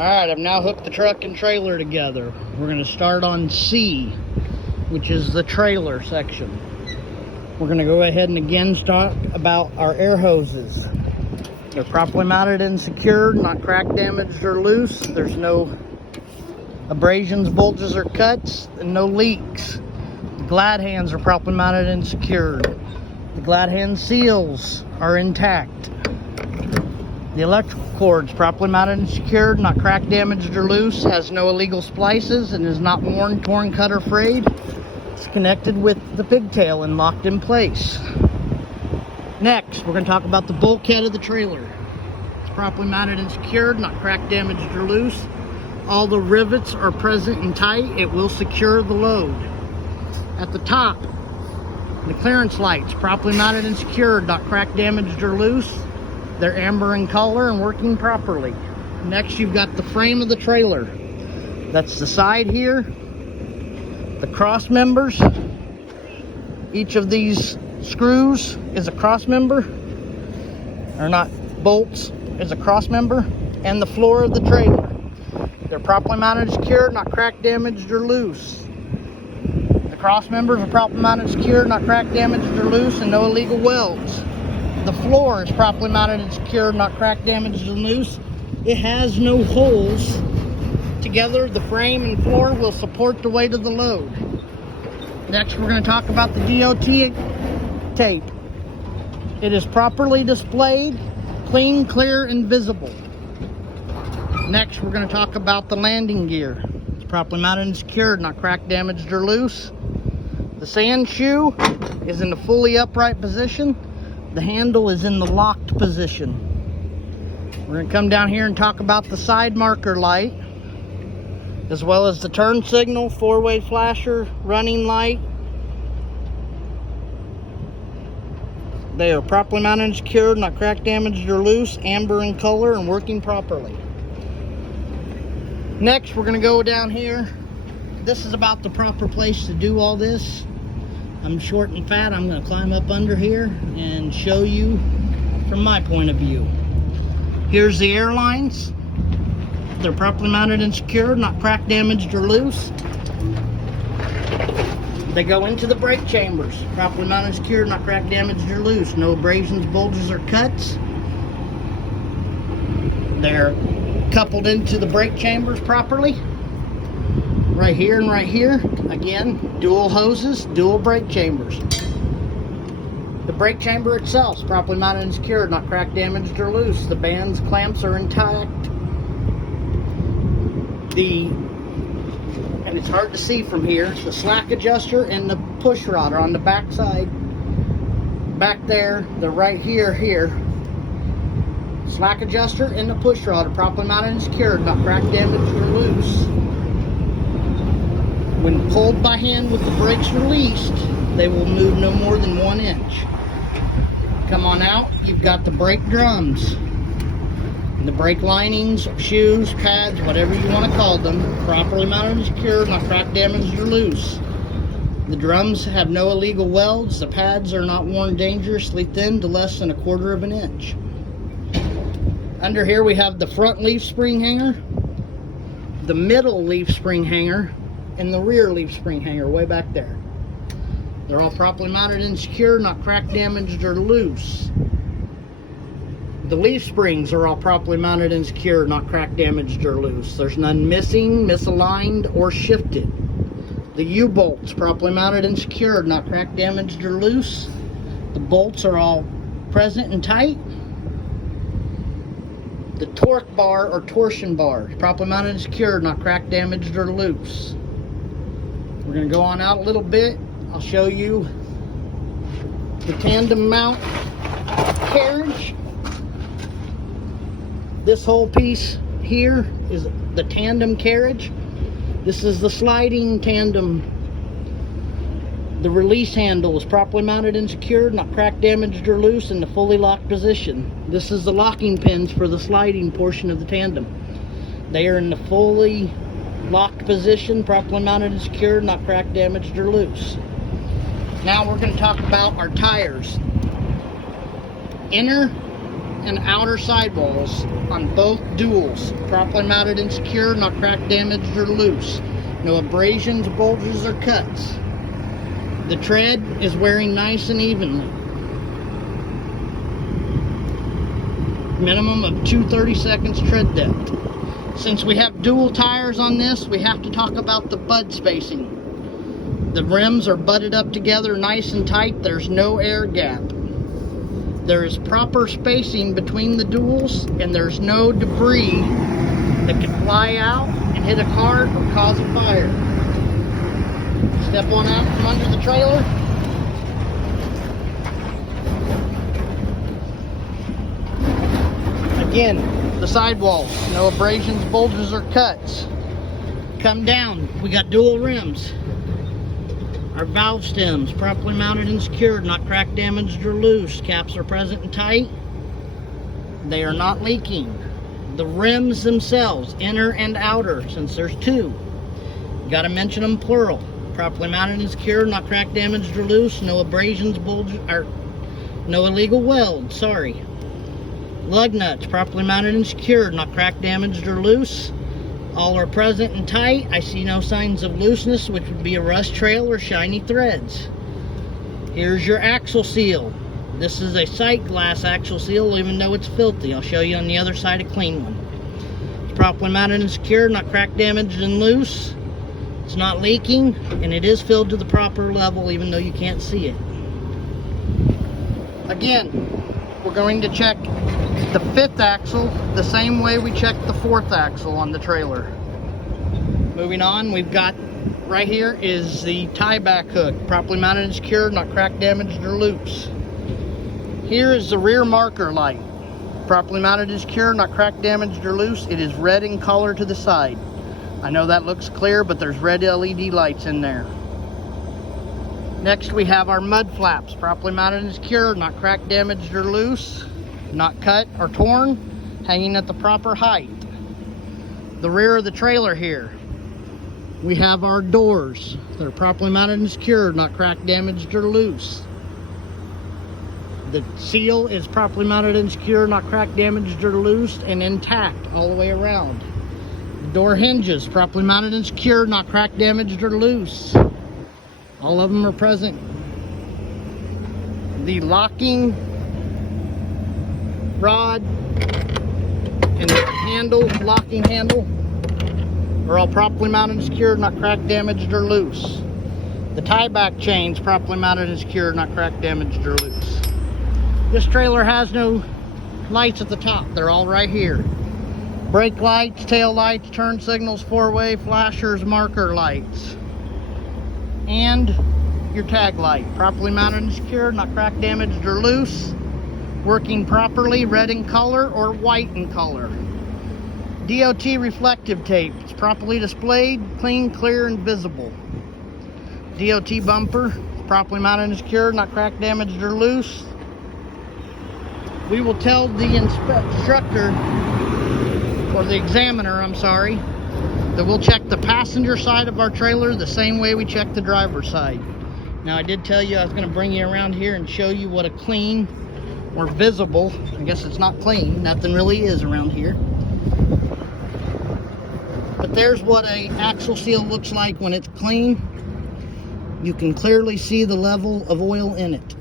Alright, I've now hooked the truck and trailer together. We're going to start on C, which is the trailer section. We're going to go ahead and again talk about our air hoses. They're properly mounted and secured, not cracked, damaged, or loose. There's no abrasions, bulges, or cuts, and no leaks. The glad hands are properly mounted and secured. The glad hand seals are intact. The electrical cord's properly mounted and secured, not cracked, damaged, or loose, has no illegal splices, and is not worn, torn, cut, or frayed. It's connected with the pigtail and locked in place. Next, we're going to talk about the bulkhead of the trailer. It's properly mounted and secured, not cracked, damaged, or loose. All the rivets are present and tight. It will secure the load. At the top, the clearance lights, properly mounted and secured, not cracked, damaged, or loose. They're amber in color and working properly. Next, you've got the frame of the trailer. That's the side here. The cross members. Each of these screws is a cross member. Or not bolts, is a cross member. And the floor of the trailer. They're properly mounted and secured, not cracked, damaged, or loose. The cross members are properly mounted and secured, not cracked, damaged, or loose, and no illegal welds. The floor is properly mounted and secured, not cracked, damaged, or loose. It has no holes. Together, the frame and floor will support the weight of the load. Next, we're going to talk about the DOT tape. It is properly displayed, clean, clear, and visible. Next, we're going to talk about the landing gear. It's properly mounted and secured, not cracked, damaged, or loose. The sand shoe is in the fully upright position. The handle is in the locked position. We're going to come down here and talk about the side marker light, as well as the turn signal, four-way flasher, running light. They are properly mounted and secured, not cracked, damaged, or loose, amber in color, and working properly. Next, we're going to go down here. This is about the proper place to do all this. I'm short and fat. I'm going to climb up under here and show you from my point of view. Here's the airlines. They're properly mounted and secured, not cracked, damaged, or loose. They go into the brake chambers. Properly mounted and secured, not cracked, damaged, or loose. No abrasions, bulges, or cuts. They're coupled into the brake chambers properly. Right here and right here. Again, dual hoses, dual brake chambers. The brake chamber itself is properly mounted and secured, not cracked, damaged, or loose. The bands, clamps are intact. And it's hard to see from here, the slack adjuster and the push rod are on the back side. Back there, they're right here. Slack adjuster and the push rod are properly mounted and secured, not cracked, damaged, or loose. When pulled by hand with the brakes released, they will move no more than 1 inch. Come on out, you've got the brake drums. The brake linings, shoes, pads, whatever you want to call them, properly mounted and secured, not cracked, damaged, or loose. The drums have no illegal welds. The pads are not worn dangerously thin to less than 1/4 inch. Under here we have the front leaf spring hanger, the middle leaf spring hanger, and the rear leaf spring hanger way back there. They're all properly mounted and secure, not cracked, damaged, or loose. The leaf springs are all properly mounted and secure, not cracked, damaged, or loose. There's none missing, misaligned, or shifted. The U-bolts properly mounted and secured, not cracked, damaged, or loose. The bolts are all present and tight. The torque bar or torsion bar is properly mounted and secured, not cracked, damaged, or loose. We're going to go on out a little bit. I'll show you the tandem mount carriage. This whole piece here is the tandem carriage. This is the sliding tandem. The release handle is properly mounted and secured, not cracked, damaged, or loose, in the fully locked position. This is the locking pins for the sliding portion of the tandem. They are in the fully locked position, properly mounted and secured, not cracked, damaged, or loose. Now we're going to talk about our tires. Inner and outer sidewalls on both duals. Properly mounted and secure, not cracked, damaged, or loose. No abrasions, bulges, or cuts. The tread is wearing nice and evenly. Minimum of 2 30-seconds tread depth. Since we have dual tires on this, we have to talk about the bud spacing. The rims are butted up together nice and tight. There's no air gap. There is proper spacing between the duals, and there's no debris that could fly out and hit a car or cause a fire. Step on out from under the trailer. Again, the sidewalls, no abrasions, bulges, or cuts. Come down, we got dual rims. Our valve stems, properly mounted and secured, not cracked, damaged, or loose. Caps are present and tight. They are not leaking. The rims themselves, inner and outer, since there's two. Got to mention them plural. Properly mounted and secured, not cracked, damaged, or loose. No abrasions, bulges, or no illegal weld, sorry. Lug nuts, properly mounted and secured, not cracked, damaged, or loose. All are present and tight. I see no signs of looseness, which would be a rust trail or shiny threads. Here's your axle seal. This is a sight glass axle seal, even though it's filthy. I'll show you on the other side a clean one. It's properly mounted and secured, not cracked, damaged, and loose. It's not leaking, and it is filled to the proper level, even though you can't see it. Again, we're going to check the 5th axle the same way we checked the 4th axle on the trailer. Moving on, we've got right here is the tie back hook, properly mounted and secured, not cracked, damaged, or loose. Here is the rear marker light, properly mounted and secured, not cracked, damaged, or loose. It is red in color to the side. I know that looks clear, but there's red LED lights in there. Next, we have our mud flaps, properly mounted and secured, not cracked, damaged, or loose. Not cut or torn, hanging at the proper height. The rear of the trailer here, we have our doors. They're properly mounted and secured, not cracked, damaged, or loose. The seal is properly mounted and secured, not cracked, damaged, or loose, and intact all the way around. The door hinges, properly mounted and secured, not cracked, damaged, or loose. All of them are present. The locking rod and the handle, locking handle, are all properly mounted and secured, not cracked, damaged, or loose. The tie back chains, properly mounted and secured, not cracked, damaged, or loose. This trailer has no lights at the top. They're all right here. Brake lights, tail lights, turn signals, four-way, flashers, marker lights. And your tag light, properly mounted and secured, not cracked, damaged, or loose. Working properly, red in color or white in color. DOT reflective tape. It's properly displayed, clean, clear, and visible. DOT bumper, properly mounted and secured, not cracked, damaged, or loose. We will tell the instructor, or the examiner, I'm sorry, that we'll check the passenger side of our trailer the same way we check the driver's side. Now, I did tell you I was going to bring you around here and show you what a clean or visible, I guess it's not clean, nothing really is around here. But there's what a axle seal looks like when it's clean. You can clearly see the level of oil in it.